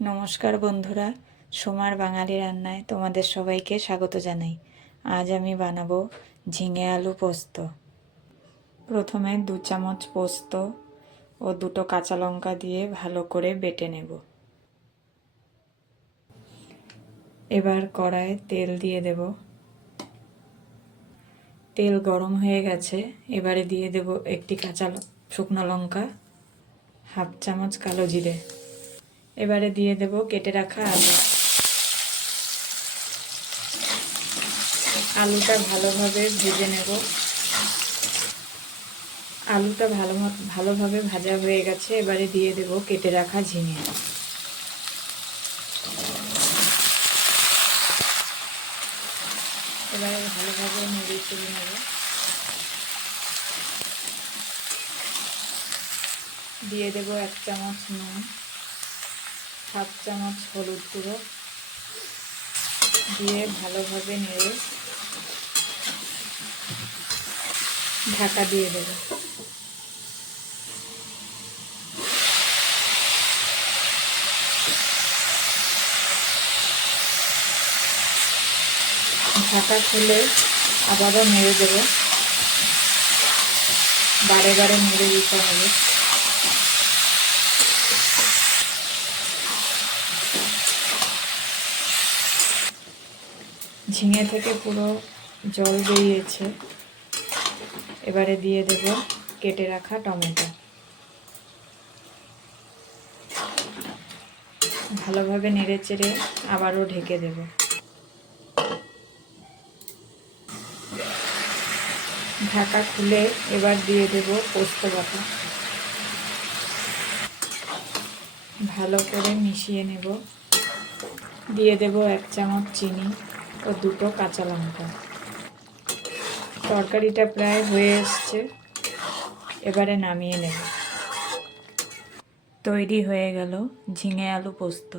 নমস্কার বন্ধুরা, সোমার বাঙালি রান্নায় তোমাদের সবাইকে স্বাগত জানাই। আজ আমি বানাবো ঝিঙে আলু পোস্ত। প্রথমে 2 চামচ পোস্ত ও 2টো কাঁচা লঙ্কা দিয়ে ভালো করে বেটে নেব। এবার কড়াইয়ে তেল দিয়ে দেব। তেল গরম হয়ে গেছে, এবারে দিয়ে দেব একটি কাঁচা শুকনো লঙ্কা, 1/2 চামচ কালো জিরে। এবারে দিয়ে দেব কেটে রাখা আলু। আলুটা ভালোভাবে ভেজে নেব। আলুটা ভালোভাবে ভাজা হয়ে গেছে, এবারে দিয়ে দেব কেটে রাখা ঝিঙে। এবারে ভালোভাবে নেড়ে চেড়ে নেব। দিয়ে দেব 1 চামচ নুন, 1/2 চামচ হলুদ গুঁড়ো দিয়ে ভালোভাবে নেড়ে ঢাকা দিয়ে দেব। ঢাকা খুলে আবারও নেড়ে দেব। বারে বারে নেড়ে দিতে হবে। ঝিঙে থেকে পুরো জল বেরিয়েছে, এবারে দিয়ে দেব কেটে রাখা টমেটো। ভালোভাবে নেড়ে চেড়ে আবারও ঢেকে দেব। ঢাকা খুলে এবার দিয়ে দেব পোস্ত বাটা। ভালো করে মিশিয়ে নেব। দিয়ে দেব 1 চামচ চিনি ও 2টো কাঁচা লঙ্কা। তরকারিটা প্রায় হয়ে এসছে, এবারে নামিয়ে নেব। তৈরি হয়ে গেল ঝিঙে আলু পোস্ত।